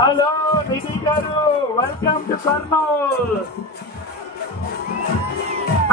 Hello నిధి గారు, welcome to Kurnool.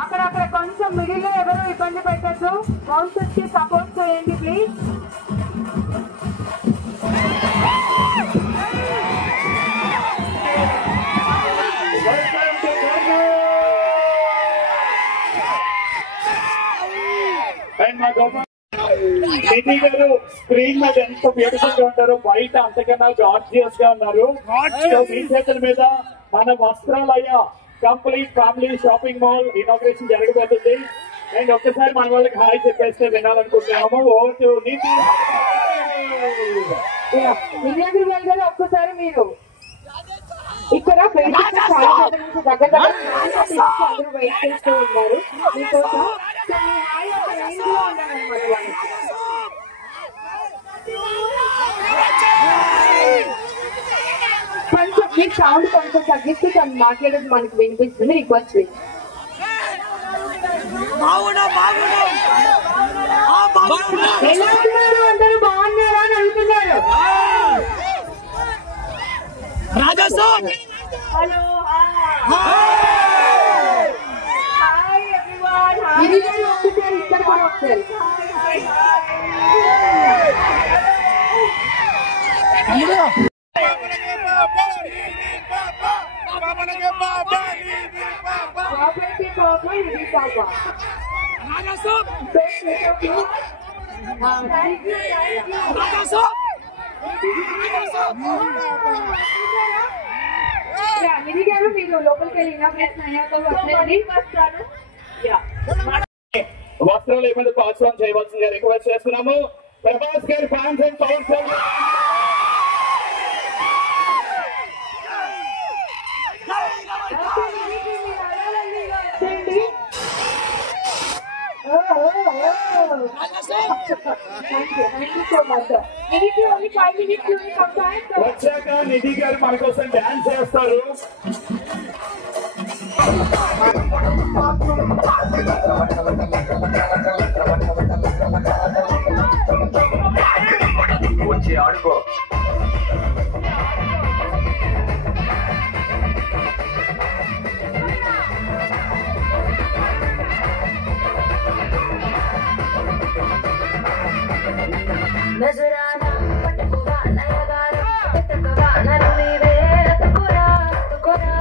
అక్కడ కొంచెం మిడిల్ లో ఎవరు ఇబ్బంది పెట్టద్దు, కౌన్సిల్స్ కి సపోర్ట్ చేయండి ప్లీజ్. నిధి గారు స్క్రీన్ మీద ఎంత బ్యూటిఫుల్ గా ఉంటారు, బయట అంతకన్నా గార్జియస్ గా ఉన్నారు. మీ చేతుల మీద మన Vastralaya complete family shopping mall inauguration జరగబోతుంది. అండ్ ఒక్కసారి మన వాళ్ళకి హాయ్ చెప్పేస్తే వినాలనుకుంటున్నాము. ఓటు నిధి అగర్వాల్ గారు, ఒక్కసారి మీరు ఇక్కడ చాలా నుంచి దగ్గర అందరూ వెయిట్ చేస్తూ ఉన్నారు మీకోసం. కొంచెం మీ సౌండ్ కొంచెం తగ్గిస్తే తను మాట్లాడేది మనకు వినిపిస్తుంది. రిక్వెస్ట్ ఎలా ఉన్నారు, అందరూ బాగున్నారా అని అడుగుతున్నారు. Hello hi everyone. ఇది ఒకసారి ఇక్కడ కూడా ఒకసారి నిధి గారు, మీరు లోపలికి వెళ్ళి ఇనాగ్రేషన్ అయ్యాక వస్తాను. వస్త్రాలు ఏమైనా పాస్ ఆన్ చేయవలసిందిగా రిక్వెస్ట్ చేస్తున్నాము. ప్రభాస్ గారి ఫ్యాన్స్ అండ్ పవర్ వచ్చాక నిధి గారు మన కోసం డాన్స్ చేస్తారు. వచ్చి ఆడుకో. నజరానా పట్టుకుగా నయగారా ఎత్తుకుగా నరునివే ఎత్తుకురా ఎత్తుకురా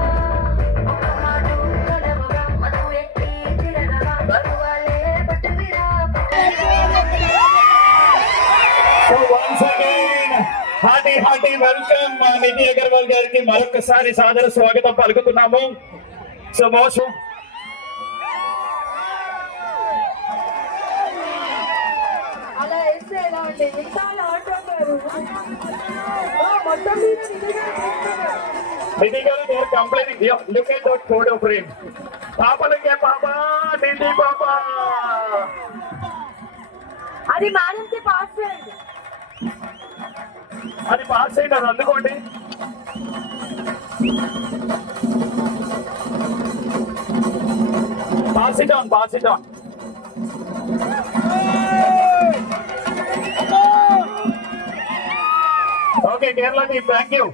ఒక మాటు కలవగా మను ఎట్టి తిరగగా బరువాలే పట్టువిరా So once again, hearty welcome Nidhi Agarwal గారికి మరొకసారి సాదర స్వాగతం పలుకుతున్నాము. సో మోస్ట్ అలా వేస్తే ఎలా ఉంటే చాలా ఆటోగారు మొత్తం నిధి గారు they are complaining. Look at that photo frame. పాపలకే పాప, నిధి పాప. అది మేడంకి పాస్ చేయండి. అది పాస్ చేయండి, అది అందుకోండి. Pass it on, pass it on. Okay Kerala team, thank you.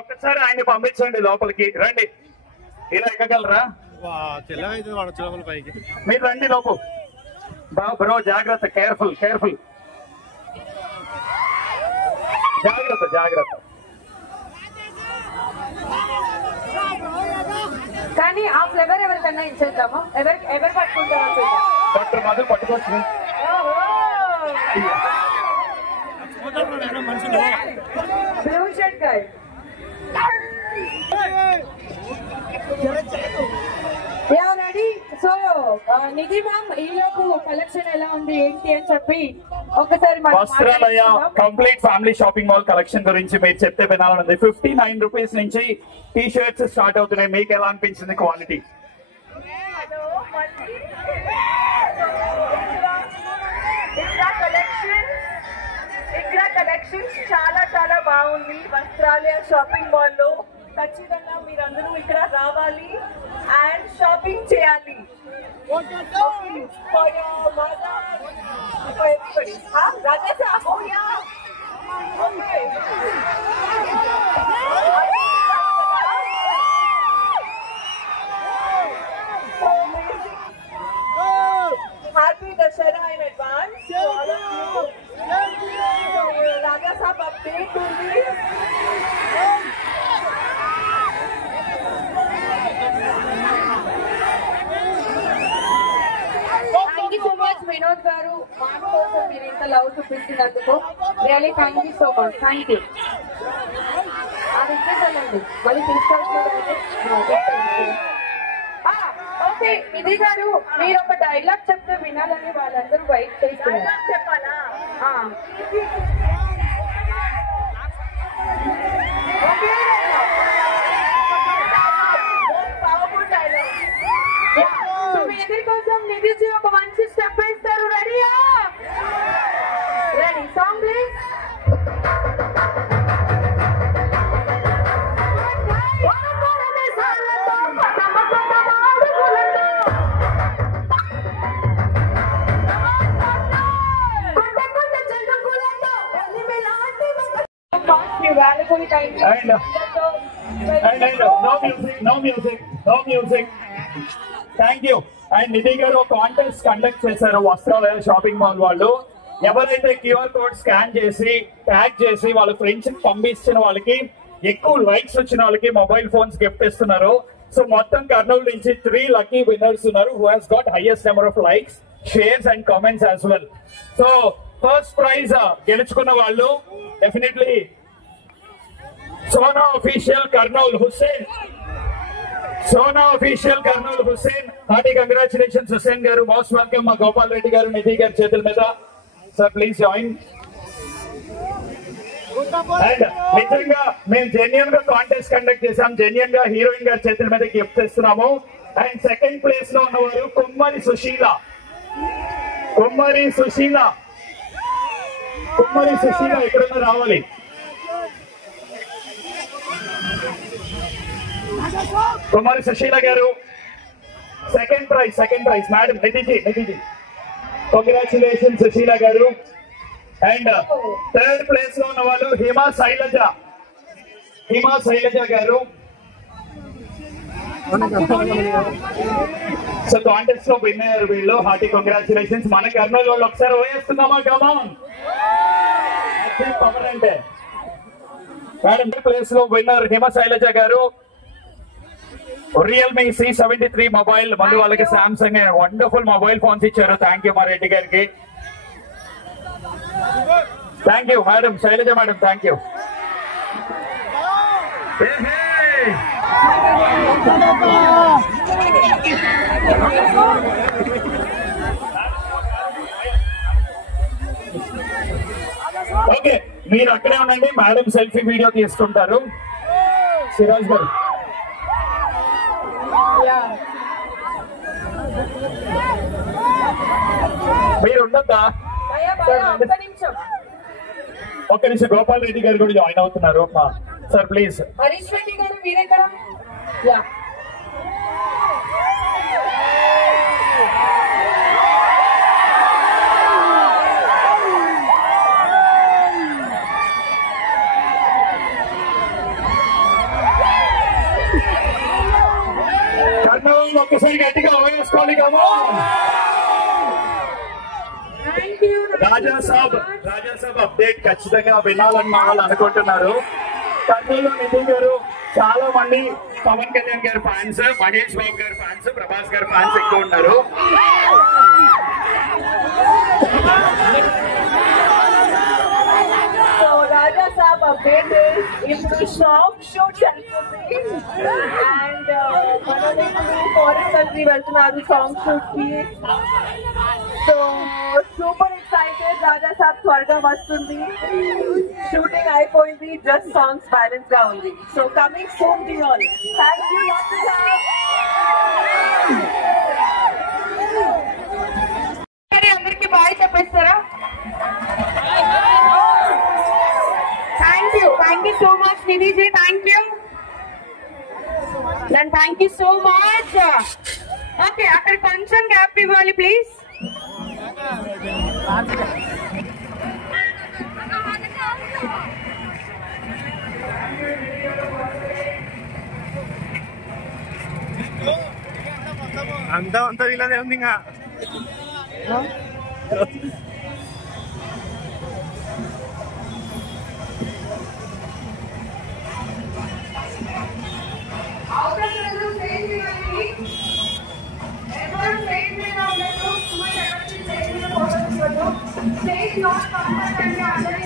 ఒక్కసారి ఆయన్ని పంపించండి లోపలికి. రండి, ఇలా ఎక్కగలరా? మీరు రండి లోపు. బ్రో జాగ్రత్త, కేర్ఫుల్ కేర్ఫుల్, జాగ్రత్త జాగ్రత్త. కానీ ఆ ఫ్లేవర్ ఎవరికన్నా ఇచ్చేద్దాము. ఎవరు పట్టుకుంటారో డాక్టర్ మధు పట్టుకోవచ్చు. Blue shirt guy. Ready? So Nidhi ma'am, ఈలోపు కలెక్షన్ ఎలా ఉంది ఏంటి అని చెప్పి ఒకసారి Vastralaya complete family shopping mall collection గురించి మీరు చెప్తే వినాలనుంది. 59 రూపీస్ నుంచి టీ షర్ట్స్ స్టార్ట్ అవుతున్నాయి. మీకు ఎలా అనిపించింది క్వాలిటీ? కలెక్షన్స్ చాలా చాలా బాగుంది. వస్త్రాలయ షాపింగ్ మాల్ లో ఖచ్చితంగా మీరందరూ ఇక్కడ రావాలి అండ్ షాపింగ్ చేయాలి. For your mother, for everybody. Raja sir, oh yeah. Okay. Happy Dussehra in advance to all of you. Raja sir, update to me. Thank you so much, Vinod garu. Maan kosam meer inta love chupistunanduku. Really thank you so much. Thank you. Adi ichesallandi. Malli తీసుకెళ్తున్నారండి. Okay, Nidhi గారు మీరు ఒక dialogue చెప్తే వినాలని వాళ్ళందరూ wait చేస్తున్నారు. చెప్పాలా? మీ ఇద్దరి కోసం నిధిజీ ఒక మంచి స్టెప్ వేస్తారు. రెడీయా? Ready. Song please. Valuable time. No music. Thank you. And Nidhi గారు ఒక కాంటెస్ట్ కండక్ట్ చేశారు వస్త్రాలయ షాపింగ్ మాల్ వాళ్ళు. ఎవరైతే క్యూఆర్ కోడ్ స్కాన్ చేసి ట్యాగ్ చేసి వాళ్ళ ఫ్రెండ్స్ పంపించిన వాళ్ళకి ఎక్కువ లైక్స్ వచ్చిన వాళ్ళకి మొబైల్ ఫోన్స్ గిఫ్ట్ ఇస్తున్నారు. సో మొత్తం కర్నూలు నుంచి 3 లక్కీ విన్నర్స్ ఉన్నారు who has got highest number of likes, shares and comments as well. So first prize గెలుచుకున్న వాళ్ళు definitely Sona official Kurnool Hussain. Hearty congratulations Hussain గారు. Most welcome. మా గోపాల్ రెడ్డి గారు, నిధి గారి చేతుల మీద. Sir please join. అండ్ నిజంగా మేము జెన్యున్ గా కాంటెస్ట్ కండక్ట్ చేసాం. జెన్యున్ గా హీరోయిన్ గారి చేతుల మీద గిఫ్ట్ ఇస్తున్నాము. అండ్ సెకండ్ ప్లేస్ లో ఉన్నవారు కుమ్మరి సుశీల ఎక్కడున్నా రావాలి. Kumari Sushila garu second prize madam. Nidhi ji congratulation Sushila garu. And third place లో ఉన్న వాళ్ళు హిమా శైలజ గారు. సో కాంటెస్ట్ లో విన్ అయ్యారు వీళ్ళు. Hearty congratulations. మన కర్నూలు వాళ్ళు ఒకసారి వేస్తున్నామా? కమాన్. పవర్ అంటే మేడం ప్లేస్ లో విన్నర్ హిమా శైలజ గారు. Realme C73 మొబైల్, మళ్ళీ వాళ్ళకి సామ్సంగ్ వండర్ఫుల్ మొబైల్ ఫోన్స్ ఇచ్చారు. థ్యాంక్ యూ మా రెడ్డి గారికి. Thank you madam Sailaja madam. Thank you. Okay, మీరు అక్కడే ఉండండి. మేడం సెల్ఫీ వీడియో తీసుకుంటారు. సిరాజ్ గారు మీరు ఉండద్దా? ఒక్క నిమిషం. గోపాల్ రెడ్డి గారు కూడా జాయిన్ అవుతున్నారు. Sir please. హరీష్ రెడ్డి గారు మీరెక్కడ? కర్నూలు ఒక్కసారి గట్టిగా వేసుకోవాలి. కదా రాజా సాబ్ అప్డేట్ ఖచ్చితంగా వినాలని మా వాళ్ళు అనుకుంటున్నారు. కర్నూలు నిధి గారు చాలా మంది పవన్ కళ్యాణ్ గారి ఫ్యాన్స్, మహేష్ బాబు గారి ఫ్యాన్స్, ప్రభాస్ గారి ఫ్యాన్స్ ఎక్కువ ఉన్నారు. Raja Saab update is into song shoot chalipundi and foreign country వెళ్తున్నారు song shoot కి. So super excited. Raja Saab త్వరగా వస్తుంది. Shooting అయిపోయింది, just songs balance గా ఉంది. So coming soon to you all. Thank you Raja Saab. అందరికి bye చెప్పేస్తారా? Thank you so much, Nidhi ji. Thank you. Then thank you so much. Okay, అక్కడ కొంచెం gap ఇవ్వాలి please. అంతా ఇలానే ఉంది ఇంకా. Stage not comfortable.